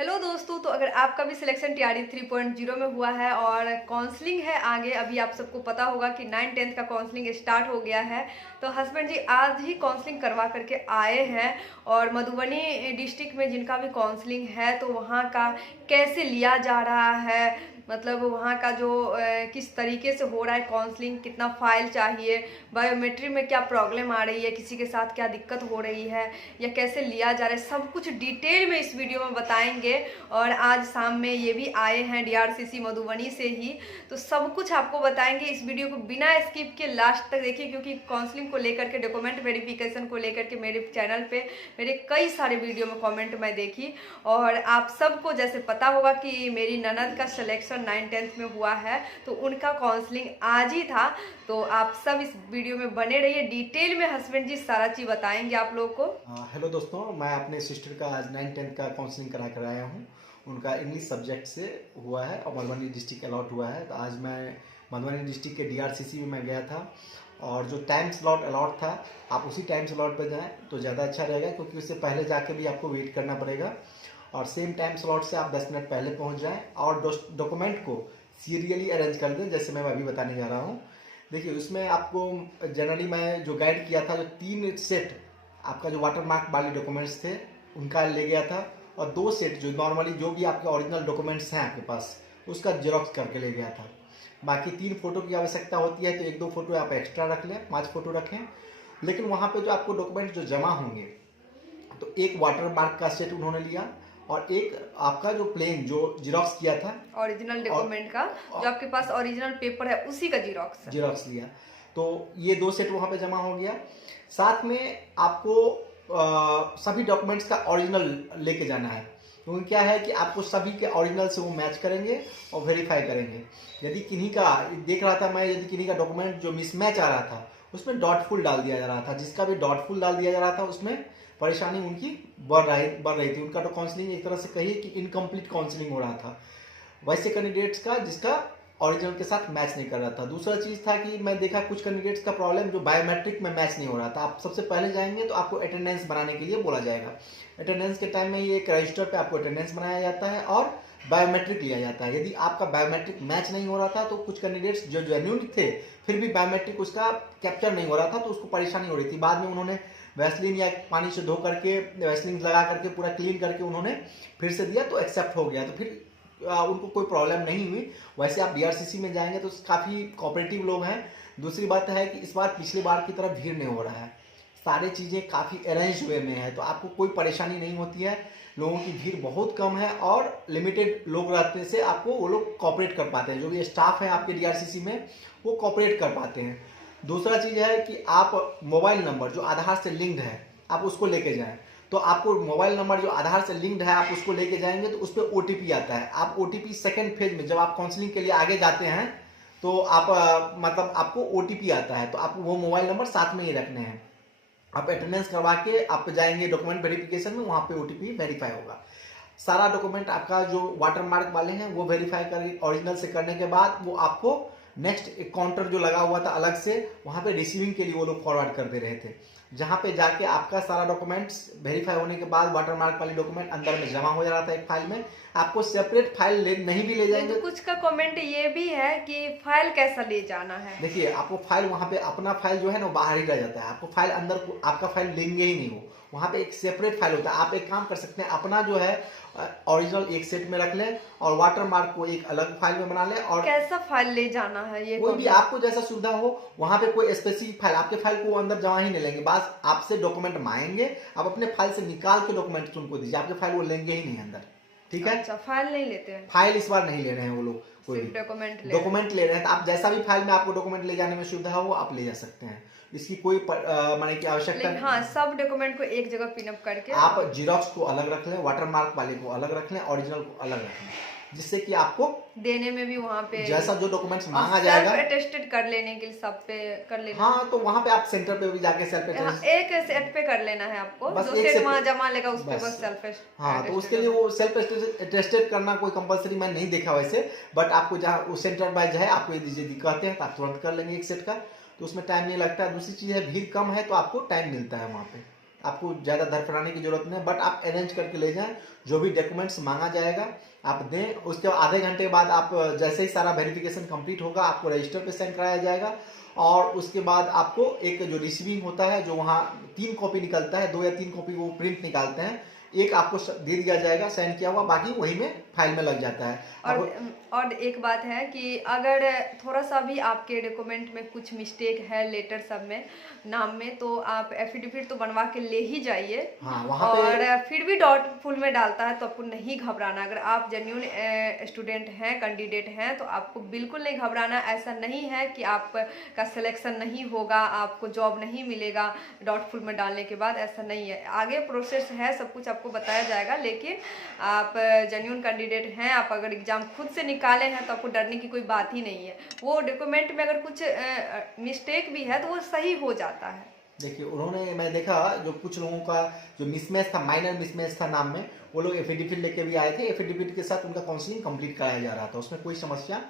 Hello दोस्तों, तो अगर आपका भी सिलेक्शन टीआरई 3.0 में हुआ है और काउंसलिंग है आगे, अभी आप सबको पता होगा कि 9-10 का काउंसलिंग स्टार्ट हो गया है। तो हस्बैंड जी आज ही काउंसलिंग करवा करके आए हैं और मधुबनी डिस्ट्रिक्ट में जिनका भी काउंसलिंग है तो वहाँ का कैसे लिया जा रहा है, मतलब वहाँ का जो किस तरीके से हो रहा है काउंसलिंग, कितना फाइल चाहिए, बायोमेट्रिक में क्या प्रॉब्लम आ रही है, किसी के साथ क्या दिक्कत हो रही है या कैसे लिया जा रहा है, सब कुछ डिटेल में इस वीडियो में बताएंगे। और आज शाम में ये भी आए हैं डीआरसीसी मधुबनी से ही, तो सब कुछ आपको बताएंगे। इस वीडियो को बिना स्किप के लास्ट तक देखिए, क्योंकि काउंसलिंग को लेकर के, डॉक्यूमेंट वेरिफिकेशन को लेकर के मेरे चैनल पे मेरे कई सारे वीडियो में कमेंट मैं देखी। और आप सबको जैसे पता होगा कि मेरी ननद का सिलेक्शन 9-10 में हुआ है, तो उनका काउंसलिंग आज ही था। तो आप सब इस वीडियो में बने रहिए, डिटेल में हस्बैंड जी सारा चीज़ बताएंगे आप लोग को। हेलो दोस्तों, मैं अपने सिस्टर का आज 9-10 का काउंसलिंग करा कर आया हूँ। उनका इंग्लिश सब्जेक्ट से हुआ है और मधुबनी डिस्ट्रिक्ट अलॉट हुआ है। तो आज मैं मधुबनी डिस्ट्रिक्ट के डीआरसीसी में मैं गया था और जो टाइम स्लॉट अलॉट था आप उसी टाइम स्लॉट पर जाएं तो ज़्यादा अच्छा रहेगा, क्योंकि उससे पहले जाके भी आपको वेट करना पड़ेगा। और सेम टाइम स्लॉट से आप 10 मिनट पहले पहुँच जाएँ और डॉक्यूमेंट को सीरियली अरेंज कर दें, जैसे मैं अभी बताने जा रहा हूँ। देखिए, उसमें आपको जनरली मैं जो गाइड किया था, जो 3 सेट आपका जो वाटर मार्क वाले डॉक्यूमेंट्स थे उनका ले गया था, और 2 सेट जो नॉर्मली जो भी आपके ओरिजिनल डॉक्यूमेंट्स हैं आपके पास उसका जेरोक्स करके ले गया था। बाकी 3 फोटो की आवश्यकता होती है, तो 1-2 फोटो आप एक्स्ट्रा रख लें, 5 फोटो रखें। लेकिन वहाँ पे जो आपको डॉक्यूमेंट जो जमा होंगे, तो एक वाटर मार्क का सेट उन्होंने लिया और एक आपका जो प्लेन जो जीरोक्स किया था ओरिजिनल डॉक्यूमेंट का, जो आपके पास ओरिजिनल पेपर है उसी का जीरोक्स लिया। तो ये 2 सेट वहाँ पे जमा हो गया। साथ में आपको सभी डॉक्यूमेंट्स का ओरिजिनल लेके जाना है, क्योंकि क्या है कि आपको सभी के ओरिजिनल से वो मैच करेंगे और वेरीफाई करेंगे। यदि किन्हीं का देख रहा था मैं, यदि किन्हीं का डॉक्यूमेंट जो मिसमैच आ रहा था उसमें डॉटफुल डाल दिया जा रहा था, जिसका भी डॉटफुल डाल दिया जा रहा था उसमें परेशानी उनकी बढ़ रही थी। उनका तो काउंसलिंग एक तरह से कहिए कि इनकम्प्लीट काउंसलिंग हो रहा था वैसे कैंडिडेट्स का जिसका ओरिजिनल के साथ मैच नहीं कर रहा था। दूसरा चीज़ था कि मैं देखा कुछ कैंडिडेट्स का प्रॉब्लम जो बायोमेट्रिक में मैच नहीं हो रहा था। आप सबसे पहले जाएंगे तो आपको अटेंडेंस बनाने के लिए बोला जाएगा। अटेंडेंस के टाइम में ये एक रजिस्टर पे आपको अटेंडेंस बनाया जाता है और बायोमेट्रिक लिया जाता है। यदि आपका बायोमेट्रिक मैच नहीं हो रहा था तो कुछ कैंडिडेट्स जो जेन्युइन थे फिर भी बायोमेट्रिक उसका कैप्चर नहीं हो रहा था, तो उसको परेशानी हो रही थी। बाद में उन्होंने वैसलीन या पानी से धो करके, वैसलीन लगा करके पूरा क्लीन करके उन्होंने फिर से दिया, तो एक्सेप्ट हो गया, तो फिर उनको कोई प्रॉब्लम नहीं हुई। वैसे आप डीआरसीसी में जाएंगे तो काफ़ी कोऑपरेटिव लोग हैं। दूसरी बात है कि इस बार पिछली बार की तरह भीड़ नहीं हो रहा है, सारी चीज़ें काफ़ी अरेंज वे में है, तो आपको कोई परेशानी नहीं होती है। लोगों की भीड़ बहुत कम है और लिमिटेड लोग रहने से आपको वो लोग कोऑपरेट कर पाते हैं। जो भी स्टाफ है आपके डीआरसीसी में वो कोऑपरेट कर पाते हैं। दूसरा चीज़ है कि आप मोबाइल नंबर जो आधार से लिंक्ड है आप उसको लेके जाएं। तो आपको मोबाइल नंबर जो आधार से लिंक्ड है आप उसको लेके जाएंगे तो उस पर ओटीपी आता है। आप ओटीपी सेकंड फेज में जब आप काउंसलिंग के लिए आगे जाते हैं तो आप मतलब आपको ओटीपी आता है, तो आप वो मोबाइल नंबर साथ में ही रखने हैं। आप अटेंडेंस करवा के आप जाएंगे डॉक्यूमेंट वेरिफिकेशन में, वहाँ पे ओटीपी वेरीफाई होगा। सारा डॉक्यूमेंट आपका जो वाटर मार्क वाले हैं वो वेरीफाई कर ओरिजिनल से करने के बाद वो आपको नेक्स्ट एक काउंटर जो लगा हुआ था अलग से, वहाँ पे रिसीविंग के लिए वो लोग फॉरवर्ड कर दे रहे थे, जहाँ पे जाके आपका सारा डॉक्यूमेंट्स वेरीफाई होने के बाद वाटर मार्क वाली डॉक्यूमेंट अंदर में जमा हो जा रहा था एक फाइल में। आपको सेपरेट फाइल नहीं भी ले जाएंगे। तो कुछ का कमेंट ये भी है कि फाइल कैसा ले जाना है। देखिए, आपको फाइल वहाँ पे अपना फाइल जो है ना बाहर ही रह जाता है, आपको फाइल अंदर आपका फाइल लेंगे ही नहीं। हो वहाँ पे एक सेपरेट फाइल होता है। आप एक काम कर सकते हैं, अपना जो है ओरिजिनल एक सेट में रख लें और वाटर मार्क को एक अलग फाइल में बना लें। और कैसा फाइल ले जाना है ये कोई भी आपको जैसा सुविधा हो, वहाँ पे कोई स्पेसिफिक फाइल, आपके फाइल को वो अंदर जमा ही नहीं लेंगे। बस आपसे डॉक्यूमेंट मांगेंगे, आप अपने फाइल से निकाल के डॉक्यूमेंट उनको दीजिए, आपके फाइल वो लेंगे ही नहीं अंदर। ठीक है? अच्छा, फाइल नहीं लेते हैं, फाइल इस बार नहीं ले रहे हैं वो लोग, कोई डॉक्यूमेंट ले रहे हैं। तो आप जैसा भी फाइल में आपको डॉक्यूमेंट ले जाने में सुविधा हो आप ले जा सकते हैं, इसकी कोई माने की आवश्यकता नहीं। हाँ, सब डॉक्यूमेंट को एक जगह पिनअप करके आप जीरोक्स को अलग रख लें, वाटर मार्क वाले को अलग रख लें, ओरिजिनल को अलग रख लें, जिससे कि आपको देने में भी वहाँ पे जैसा जो डॉक्यूमेंट्स मांगा जाएगा अटेस्टेड कर लेने के लिए सब पे कर लेना। हाँ, तो वहाँ पे आप सेंटर पे भी जाके सेल्फ अटेस्ट एक सेट पे कर लेना है आपको, बस, जो एक सेट वहाँ जमा लेगा उस पे बस सेल्फ। हाँ, तो उसके लिए वो सेल्फ अटेस्टेड करना कोई कंपलसरी मैं नहीं देखा वैसे, बट आपको जहाँ वो सेंटर वाइज है आपको यदि कहते हैं तो आप तुरंत कर लेंगे एक सेट का, तो उसमें टाइम नहीं लगता है। दूसरी चीज़ है भीड़ कम है तो आपको टाइम मिलता है वहाँ पे। आपको ज़्यादा धड़फड़ाने की जरूरत नहीं है, बट आप अरेंज करके ले जाएं। जो भी डॉक्यूमेंट्स मांगा जाएगा आप दें, उसके आधे घंटे बाद आप जैसे ही सारा वेरिफिकेशन कंप्लीट होगा आपको रजिस्टर पे सेंड कराया जाएगा। और उसके बाद आपको एक जो रिसीविंग होता है, जो वहाँ 3 कॉपी निकलता है, 2 या 3 कॉपी वो प्रिंट निकालते हैं, एक आपको दे दिया जाएगा साइन किया हुआ, बाकी वही में फाइल में लग जाता है। और एक बात है कि अगर थोड़ा सा भी आपके डॉक्यूमेंट में कुछ मिस्टेक है लेटर सब में, नाम में, तो आप एफिडेविट तो बनवा के ले ही जाइए। हाँ, वहाँ और पे फिर भी डाउटफुल में डालता है तो आपको नहीं घबराना। अगर आप जेन्युइन स्टूडेंट हैं, कैंडिडेट हैं, तो आपको बिल्कुल नहीं घबराना। ऐसा नहीं है कि आपका सिलेक्शन नहीं होगा, आपको जॉब नहीं मिलेगा डाउटफुल में डालने के बाद, ऐसा नहीं है। आगे प्रोसेस है, सब कुछ आपको बताया जाएगा। लेकिन आप जेन्युइन कैंडिडेट हैं, आप अगर एग्ज़ाम खुद से निकाले हैं तो आपको डरने की कोई बात ही नहीं है। वो डॉक्यूमेंट में अगर कुछ मिस्टेक भी है तो वो सही हो जाता है। देखिए, उन्होंने, मैं देखा जो कुछ लोगों का जो मिसमैच था, माइनर मिसमैच था नाम में, वो लोग एफिडेविट लेके भी आए थे, एफिडेविट के साथ उनका काउंसलिंग कंप्लीट कराया जा रहा था, उसमें कोई समस्या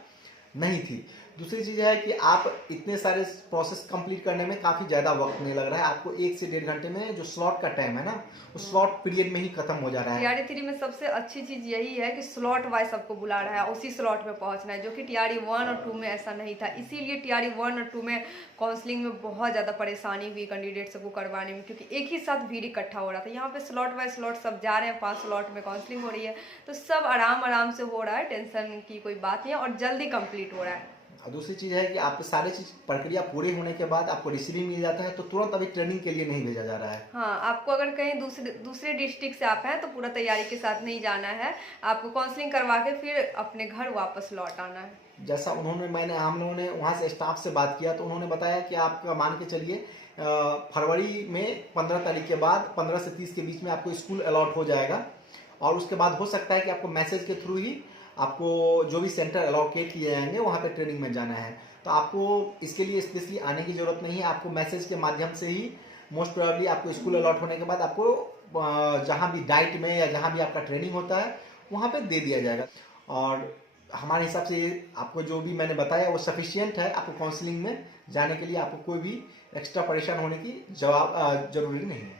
नहीं थी। दूसरी चीज़ है कि आप इतने सारे प्रोसेस कंप्लीट करने में काफ़ी ज़्यादा वक्त नहीं लग रहा है आपको। 1 से 1.5 घंटे में जो स्लॉट का टाइम है ना, वो स्लॉट पीरियड में ही खत्म हो जा रहा है। टीआरई 3 में सबसे अच्छी चीज़ यही है कि स्लॉट वाइज सबको बुला रहा है, उसी स्लॉट में पहुंचना है, जो कि टीआरई 1 और 2 में ऐसा नहीं था। इसीलिए टीआरई 1 और 2 में काउंसलिंग में बहुत ज़्यादा परेशानी हुई कैंडिडेट सबको करवाने में, क्योंकि एक ही साथ भीड़ इकट्ठा हो रहा था। यहाँ पे स्लॉट वाइज स्लॉट सब जा रहे हैं, 5 स्लॉट में काउंसलिंग हो रही है, तो सब आराम आराम से हो रहा है, टेंशन की कोई बात नहीं है और जल्दी कंप्लीट हो रहा है। और दूसरी चीज़ है कि आपके सारी चीज़ प्रक्रिया पूरी होने के बाद आपको रिसीविंग मिल जाता है, तो तुरंत अभी ट्रेनिंग के लिए नहीं भेजा जा रहा है। हाँ, आपको अगर कहीं दूसरे डिस्ट्रिक्ट से आप हैं तो पूरा तैयारी के साथ नहीं जाना है, आपको काउंसलिंग करवा के फिर अपने घर वापस लौट आना है। जैसा हम लोगों ने वहाँ से स्टाफ से बात किया तो उन्होंने बताया कि आपका मान के चलिए फरवरी में 15 तारीख के बाद 15 से 30 के बीच में आपको स्कूल अलॉट हो जाएगा। और उसके बाद हो सकता है कि आपको मैसेज के थ्रू ही आपको जो भी सेंटर अलॉकेट किए जाएंगे वहाँ पे ट्रेनिंग में जाना है। तो आपको इसके लिए स्पेशली आने की ज़रूरत नहीं है, आपको मैसेज के माध्यम से ही मोस्ट प्रोबेबली आपको स्कूल अलॉट होने के बाद आपको जहाँ भी डाइट में या जहाँ भी आपका ट्रेनिंग होता है वहाँ पे दे दिया जाएगा। और हमारे हिसाब से आपको जो भी मैंने बताया वो सफिशियंट है आपको काउंसलिंग में जाने के लिए। आपको कोई भी एक्स्ट्रा परेशान होने की जरूरी नहीं है।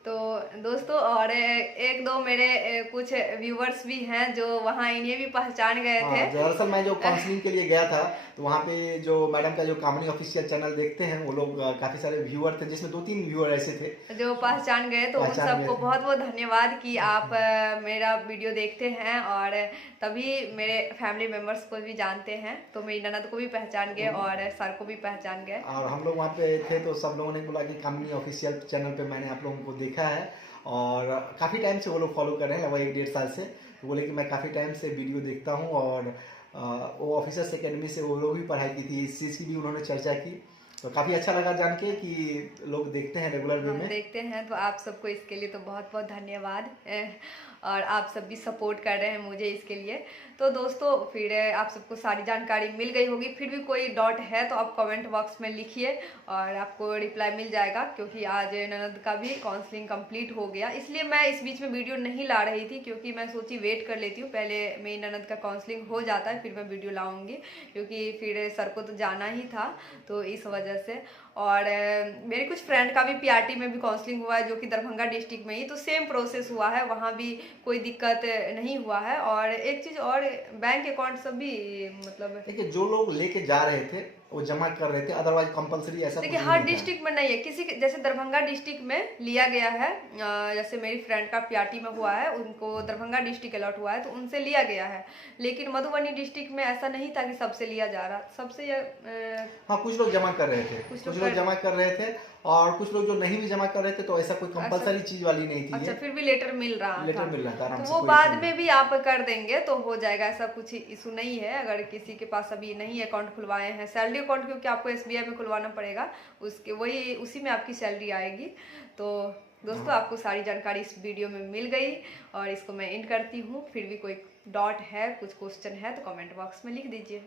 तो दोस्तों, और एक दो मेरे कुछ व्यूवर्स भी हैं जो वहाँ इन्हें भी पहचान गए थे। दरअसल मैं जो काउंसलिंग के लिए गया था तो वहाँ पे जो मैडम का जो कामनी ऑफिशियल चैनल देखते हैं वो लोग काफ़ी सारे व्यूअर थे, जिसमें 2-3 व्यूअर ऐसे थे जो पहचान गए। तो उन सबको बहुत बहुत धन्यवाद कि आप मेरा वीडियो देखते हैं और तभी मेरे फैमिली मेम्बर्स को भी जानते हैं। तो मेरी ननद को भी पहचान गए और सर को भी पहचान गए। और हम लोग वहाँ पे थे तो सब लोगों ने बोला कि कामनी ऑफिशियल चैनल पे मैंने आप लोगों को देखा है और काफ़ी टाइम से वो लोग फॉलो कर रहे हैं, लगभग 1-1.5 साल से। तो बोले कि मैं काफ़ी टाइम से वीडियो देखता हूँ और वो ऑफिसर्स अकेडमी से वो लोग भी पढ़ाई की थी, इस चीज़ की भी उन्होंने चर्चा की। तो काफ़ी अच्छा लगा जान के कि लोग देखते हैं रेगुलर वे में। देखते हैं, तो आप सबको इसके लिए तो बहुत बहुत धन्यवाद। और आप सब भी सपोर्ट कर रहे हैं मुझे इसके लिए। तो दोस्तों, फिर आप सबको सारी जानकारी मिल गई होगी। फिर भी कोई डाउट है तो आप कमेंट बॉक्स में लिखिए और आपको रिप्लाई मिल जाएगा, क्योंकि आज ननद का भी काउंसलिंग कंप्लीट हो गया। इसलिए मैं इस बीच में वीडियो नहीं ला रही थी, क्योंकि मैं सोची वेट कर लेती हूँ, पहले मेरी ननद का काउंसलिंग हो जाता है फिर मैं वीडियो लाऊंगी, क्योंकि फिर सर को तो जाना ही था, तो इस वजह से। और मेरे कुछ फ्रेंड का भी पीआरटी में भी काउंसलिंग हुआ है, जो कि दरभंगा डिस्ट्रिक्ट में ही, तो सेम प्रोसेस हुआ है, वहाँ भी कोई दिक्कत नहीं हुआ है। और एक चीज़ और, बैंक अकाउंट सब भी मतलब देखिए, जो लोग लेके जा रहे थे वो जमा कर रहे थे, अदरवाइज कंपलसरी ऐसा देखिए हर डिस्ट्रिक्ट में नहीं है। किसी जैसे दरभंगा डिस्ट्रिक्ट में लिया गया है, जैसे मेरी फ्रेंड का पीआरटी में हुआ है, उनको दरभंगा डिस्ट्रिक्ट अलॉट हुआ है तो उनसे लिया गया है। लेकिन मधुबनी डिस्ट्रिक्ट में ऐसा नहीं था कि सबसे लिया जा रहा, सबसे हाँ, कुछ लोग जमा कर रहे थे, कुछ लोग जमा कर रहे थे और कुछ लोग जो नहीं भी जमा कर रहे थे, तो ऐसा कोई कंपलसरी चीज वाली नहीं थी। अच्छा, फिर भी लेटर मिल रहा था आराम तो से, वो बाद में भी आप कर देंगे तो हो जाएगा, ऐसा कुछ इशू नहीं है। अगर किसी के पास अभी नहीं अकाउंट खुलवाए हैं, सैलरी अकाउंट क्योंकि आपको एसबीआई में खुलवाना पड़ेगा, उसके उसी में आपकी सैलरी आएगी। तो दोस्तों, आपको सारी जानकारी इस वीडियो में मिल गई और इसको मैं एंड करती हूँ। फिर भी कोई डाउट है, कुछ क्वेश्चन है तो कमेंट बॉक्स में लिख दीजिए।